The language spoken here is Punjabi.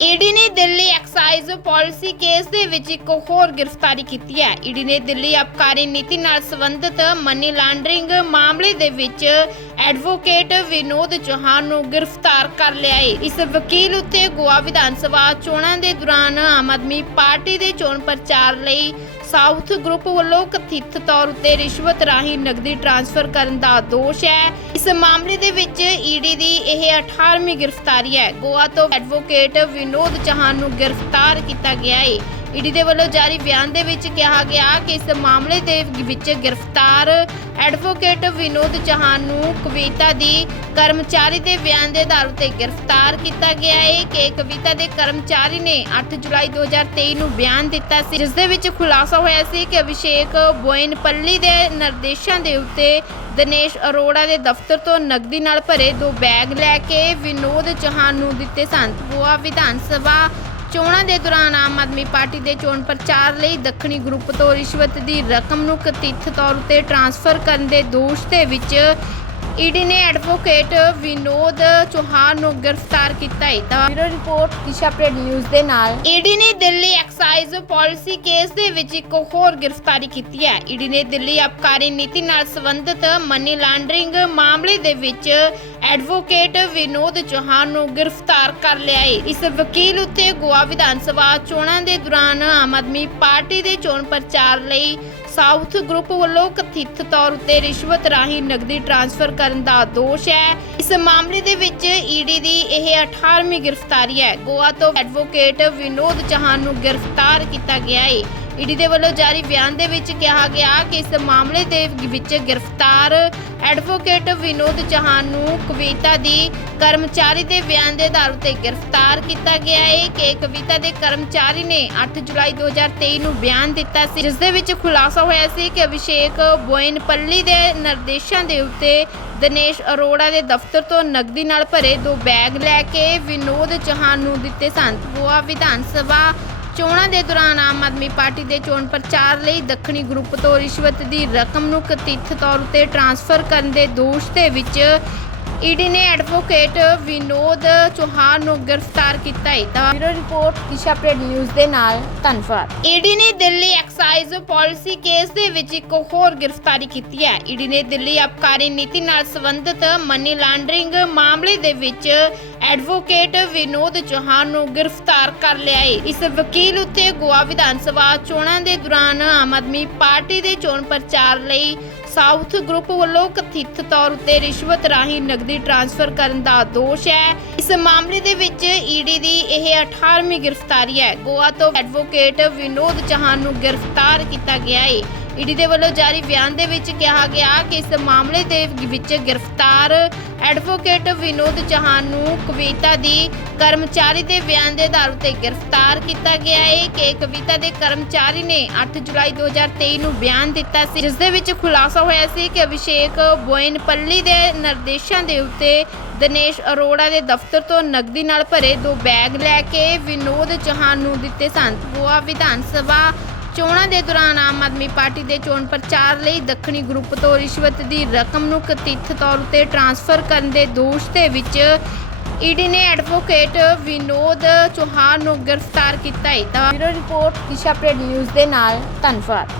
ਈਡੀ ਨੇ ਦਿੱਲੀ ਐਕਸਾਈਜ਼ ਪਾਲਿਸੀ ਕੇਸ ਦੇ ਵਿੱਚ ਇੱਕ ਹੋਰ ਗ੍ਰਿਫਤਾਰੀ ਕੀਤੀ ਹੈ। ਈਡੀ ਨੇ ਦਿੱਲੀ ਅਬਕਾਰੀ ਨੀਤੀ ਨਾਲ ਸੰਬੰਧਿਤ ਮਨੀ ਲਾਂਡਰਿੰਗ ਮਾਮਲੇ ਦੇ ਵਿੱਚ ਐਡਵੋਕੇਟ ਵਿਨੋਦ ਚੌਹਾਨ ਨੂੰ ਗ੍ਰਿਫਤਾਰ ਕਰ ਲਿਆ ਹੈ। ਇਸ ਵਕੀਲ ਉੱਤੇ ਗੋਆ ਵਿਧਾਨ ਸਭਾ ਚੋਣਾਂ ਦੇ ਦੌਰਾਨ ਆਮ ਆਦਮੀ ਪਾਰਟੀ ਦੇ ਚੋਣ ਪ੍ਰਚਾਰ ਲਈ ਸਾਊਥ ਗਰੁੱਪ ਵੱਲੋਂ ਕਥਿਤ ਤੌਰ ਉੱਤੇ ਰਿਸ਼ਵਤ ਰਾਹੀਂ ਨਕਦੀ ਟ੍ਰਾਂਸਫਰ ਕਰਨ ਦਾ ਦੋਸ਼ ਹੈ। ਇਸ ਮਾਮਲੇ ਦੇ ਵਿੱਚ ਈਡੀ ਦੀ ਇਹ 18ਵੀਂ ਗ੍ਰਿਫਤਾਰੀ ਹੈ। ਗੋਆ ਤੋਂ ਐਡਵੋਕੇਟ ਵਿਨੋਦ ਚੌਹਾਨ ਨੂੰ ਗ੍ਰਿਫਤਾਰ ਕੀਤਾ ਗਿਆ ਹੈ ਈਡੀ ਦੇ ਵੱਲੋਂ ਜਾਰੀ ਬਿਆਨ ਦੇ ਵਿੱਚ ਕਿਹਾ ਗਿਆ ਕਿ ਇਸ ਮਾਮਲੇ ਦੇ ਵਿੱਚ ਗ੍ਰਿਫਤਾਰ ਐਡਵੋਕੇਟ ਵਿਨੋਦ ਚੌਹਾਨ ਨੂੰ ਕਵਿਤਾ ਦੀ ਕਰਮਚਾਰੀ ਦੇ ਬਿਆਨ ਦੇ ਆਧਾਰ ਉੱਤੇ ਗ੍ਰਿਫਤਾਰ ਕੀਤਾ ਗਿਆ ਹੈ ਕਿ ਕਵਿਤਾ ਦੇ ਕਰਮਚਾਰੀ ਨੇ 8 ਜੁਲਾਈ 2023 ਨੂੰ ਬਿਆਨ ਦਿੱਤਾ ਸੀ, ਜਿਸ ਦੇ ਵਿੱਚ ਖੁਲਾਸਾ ਹੋਇਆ ਸੀ ਕਿ ਅਭਿਸ਼ੇਕ ਬੋਇਨਪੱਲੀ ਦੇ ਨਿਰਦੇਸ਼ਾਂ ਦੇ ਉੱਤੇ ਦਿਨੇਸ਼ ਅਰੋੜਾ ਦੇ ਦਫ਼ਤਰ ਤੋਂ ਨਕਦੀ ਨਾਲ ਭਰੇ ਦੋ ਬੈਗ ਲੈ ਕੇ ਵਿਨੋਦ ਚੌਹਾਨ ਨੂੰ ਦਿੱਤੇ ਸਨ। ਗੋਆ ਵਿਧਾਨ ਸਭਾ ਚੋਣਾਂ ਦੇ ਦੌਰਾਨ ਆਮ ਆਦਮੀ ਪਾਰਟੀ ਦੇ ਚੋਣ ਪ੍ਰਚਾਰ ਲਈ ਦੱਖਣੀ ਗਰੁੱਪ ਤੋਂ ਰਿਸ਼ਵਤ ਦੀ ਰਕਮ ਨੂੰ ਕਥਿਤ ਤੌਰ ਉੱਤੇ ਟ੍ਰਾਂਸਫਰ ਕਰਨ ਦੇ ਦੋਸ਼ ਦੇ ਵਿੱਚ ਈਡੀ ਨੇ ਐਡਵੋਕੇਟ ਵਿਨੋਦ ਚੌਹਾਨ ਨੂੰ ਗ੍ਰਿਫਤਾਰ ਕੀਤਾ ਹੈ। ਤਾਂ ਬਿਊਰੋ ਰਿਪੋਰਟ, ਦਿਸ਼ਾ ਪ੍ਰੇਡ ਨਿਊਜ਼ ਦੇ ਨਾਲ। ਈਡੀ ਨੇ ਦਿੱਲੀ ਐਕਸਾਈਜ਼ ਪਾਲਿਸੀ ਕੇਸ ਦੇ ਵਿੱਚ ਇੱਕ ਹੋਰ ਗ੍ਰਿਫਤਾਰੀ ਕੀਤੀ ਹੈ। ਈਡੀ ਨੇ ਦਿੱਲੀ ਅਬਕਾਰੀ ਨੀਤੀ ਨਾਲ ਸੰਬੰਧਿਤ ਮਨੀ ਲਾਂਡਰਿੰਗ ਮਾਮਲੇ ਦੇ ਵਿੱਚ ਐਡਵੋਕੇਟ ਵਿਨੋਦ ਚੌਹਾਨ ਨੂੰ ਗ੍ਰਿਫਤਾਰ ਕਰ ਲਿਆ ਹੈ। ਇਸ ਵਕੀਲ ਉੱਤੇ ਗੋਆ ਵਿਧਾਨ ਸਭਾ ਚੋਣਾਂ ਦੇ ਦੌਰਾਨ ਆਮ ਆਦਮੀ ਪਾਰਟੀ ਦੇ ਚੋਣ ਪ੍ਰਚਾਰ ਲਈ ਸਾਊਥ ਗਰੁੱਪ ਵੱਲੋਂ ਕਥਿਤ ਤੌਰ ਉੱਤੇ ਰਿਸ਼ਵਤ ਰਾਹੀਂ ਨਕਦੀ ਟ੍ਰਾਂਸਫਰ ਕਰਨ ਦਾ ਦੋਸ਼ ਹੈ। ਇਸ ਮਾਮਲੇ ਦੇ ਵਿੱਚ ਈਡੀ ਦੀ ਇਹ 18ਵੀਂ ਗ੍ਰਿਫਤਾਰੀ ਹੈ। ਗੋਆ ਤੋਂ ਐਡਵੋਕੇਟ ਵਿਨੋਦ ਚਹਾਨ ਨੂੰ ਗ੍ਰਿਫਤਾਰ ਕੀਤਾ ਗਿਆ ਹੈ ਈਡੀ ਦੇ ਵੱਲੋਂ ਜਾਰੀ ਬਿਆਨ ਦੇ ਵਿੱਚ ਕਿਹਾ ਗਿਆ ਕਿ ਇਸ ਮਾਮਲੇ ਦੇ ਵਿੱਚ ਗ੍ਰਿਫਤਾਰ ਐਡਵੋਕੇਟ ਵਿਨੋਦ ਚੌਹਾਨ ਨੂੰ ਕਵਿਤਾ ਦੀ ਕਰਮਚਾਰੀ ਦੇ ਬਿਆਨ ਦੇ ਆਧਾਰ ਉੱਤੇ ਗ੍ਰਿਫਤਾਰ ਕੀਤਾ ਗਿਆ ਹੈ ਕਿ ਕਵਿਤਾ ਦੇ ਕਰਮਚਾਰੀ ਨੇ 8 ਜੁਲਾਈ 2023 ਨੂੰ ਬਿਆਨ ਦਿੱਤਾ ਸੀ, ਜਿਸ ਦੇ ਵਿੱਚ ਖੁਲਾਸਾ ਹੋਇਆ ਸੀ ਕਿ ਅਭਿਸ਼ੇਕ ਬੋਇਨਪੱਲੀ ਦੇ ਨਿਰਦੇਸ਼ਾਂ ਦੇ ਉੱਤੇ ਦਿਨੇਸ਼ ਅਰੋੜਾ ਦੇ ਦਫ਼ਤਰ ਤੋਂ ਨਕਦੀ ਨਾਲ ਭਰੇ ਦੋ ਬੈਗ ਲੈ ਕੇ ਵਿਨੋਦ ਚੌਹਾਨ ਨੂੰ ਦਿੱਤੇ ਸਨ। ਗੋਆ ਵਿਧਾਨ ਸਭਾ ਚੋਣਾਂ ਦੇ ਦੌਰਾਨ ਆਮ ਆਦਮੀ ਪਾਰਟੀ ਦੇ ਚੋਣ ਪ੍ਰਚਾਰ ਲਈ ਦੱਖਣੀ ਗਰੁੱਪ ਤੋਂ ਰਿਸ਼ਵਤ ਦੀ ਰਕਮ ਨੂੰ ਕਥਿਤ ਤੌਰ ਉੱਤੇ ਟ੍ਰਾਂਸਫਰ ਕਰਨ ਦੇ ਦੋਸ਼ ਦੇ ਵਿੱਚ ਈਡੀ ਨੇ ਐਡਵੋਕੇਟ ਵਿਨੋਦ ਚੌਹਾਨ ਨੂੰ ਗ੍ਰਿਫਤਾਰ ਕੀਤਾ ਹੈ ਤਾਂ ਬਿਊਰੋ ਰਿਪੋਰਟ ਦਿਸ਼ਾ ਪ੍ਰੇਡ ਨਿਊਜ਼ ਦੇ ਨਾਲ ਧੰਨਵਾਦ। ਈਡੀ ਨੇ ਦਿੱਲੀ ਐਕਸਾਈਜ਼ ਪਾਲਿਸੀ ਕੇਸ ਦੇ ਵਿੱਚ ਇੱਕ ਹੋਰ ਗ੍ਰਿਫਤਾਰੀ ਕੀਤੀ ਹੈ। ਈਡੀ ਨੇ ਦਿੱਲੀ ਅਬਕਾਰੀ ਨੀਤੀ ਨਾਲ ਸੰਬੰਧਿਤ ਮਨੀ ਲਾਂਡਰਿੰਗ ਮਾਮਲੇ ਦੇ ਵਿੱਚ ਐਡਵੋਕੇਟ ਵਿਨੋਦ ਚੌਹਾਨ ਨੂੰ ਗ੍ਰਿਫਤਾਰ ਕਰ ਲਿਆ ਹੈ ਇਸ ਵਕੀਲ ਉੱਤੇ ਗੋਆ ਵਿਧਾਨ ਸਭਾ ਚੋਣਾਂ ਦੇ ਦੌਰਾਨ ਆਮ ਆਦਮੀ ਪਾਰਟੀ ਦੇ ਚੋਣ ਪ੍ਰਚਾਰ ਲਈ ਸਾਊਥ ਗਰੁੱਪ ਵੱਲੋਂ ਕਥਿਤ ਤੌਰ ਉੱਤੇ ਰਿਸ਼ਵਤ ਰਾਹੀਂ ਨਕਦੀ ਟ੍ਰਾਂਸਫਰ ਕਰਨ ਦਾ ਦੋਸ਼ ਹੈ। ਇਸ ਮਾਮਲੇ ਦੇ ਵਿੱਚ ਈਡੀ ਦੀ ਇਹ 18ਵੀਂ ਗ੍ਰਿਫਤਾਰੀ ਹੈ। ਗੋਆ ਤੋਂ ਐਡਵੋਕੇਟ ਵਿਨੋਦ ਚਹਾਨ ਨੂੰ ਗ੍ਰਿਫਤਾਰ ਕੀਤਾ ਗਿਆ ਹੈ ਈਡੀ ਦੇ ਵੱਲੋਂ ਜਾਰੀ ਬਿਆਨ ਦੇ ਵਿੱਚ ਕਿਹਾ ਗਿਆ ਕਿ ਇਸ ਮਾਮਲੇ ਦੇ ਵਿੱਚ ਗ੍ਰਿਫਤਾਰ ਐਡਵੋਕੇਟ ਵਿਨੋਦ ਚੌਹਾਨ ਨੂੰ ਕਵਿਤਾ ਦੀ ਕਰਮਚਾਰੀ ਦੇ ਬਿਆਨ ਦੇ ਆਧਾਰ ਉੱਤੇ ਗ੍ਰਿਫਤਾਰ ਕੀਤਾ ਗਿਆ ਹੈ ਕਿ ਕਵਿਤਾ ਦੇ ਕਰਮਚਾਰੀ ਨੇ 8 ਜੁਲਾਈ 2023 ਨੂੰ ਬਿਆਨ ਦਿੱਤਾ ਸੀ। ਜਿਸ ਦੇ ਵਿੱਚ ਖੁਲਾਸਾ ਹੋਇਆ ਸੀ ਕਿ ਅਭਿਸ਼ੇਕ ਬੋਇਨਪੱਲੀ ਦੇ ਨਿਰਦੇਸ਼ਾਂ ਦੇ ਉੱਤੇ ਦਿਨੇਸ਼ ਅਰੋੜਾ ਦੇ ਦਫ਼ਤਰ ਤੋਂ ਨਕਦੀ ਨਾਲ ਭਰੇ ਦੋ ਬੈਗ ਲੈ ਕੇ ਵਿਨੋਦ ਚੌਹਾਨ ਨੂੰ ਦਿੱਤੇ ਸਨ। ਗੋਆ ਵਿਧਾਨ ਸਭਾ ਚੋਣਾਂ ਦੇ ਦੌਰਾਨ ਆਮ ਆਦਮੀ ਪਾਰਟੀ ਦੇ ਚੋਣ ਪ੍ਰਚਾਰ ਲਈ ਦੱਖਣੀ ਗਰੁੱਪ ਤੋਂ ਰਿਸ਼ਵਤ ਦੀ ਰਕਮ ਨੂੰ ਕਥਿਤ ਤੌਰ ਉੱਤੇ ਟ੍ਰਾਂਸਫਰ ਕਰਨ ਦੇ ਦੋਸ਼ ਦੇ ਵਿੱਚ ਈਡੀ ਨੇ ਐਡਵੋਕੇਟ ਵਿਨੋਦ ਚੌਹਾਨ ਨੂੰ ਗ੍ਰਿਫਤਾਰ ਕੀਤਾ ਹੈ। ਤਾਂ ਬਿਊਰੋ ਰਿਪੋਰਟ ਦਿਸ਼ਾ ਪ੍ਰੇਡ ਨਿਊਜ਼ ਦੇ ਨਾਲ ਧੰਨਵਾਦ।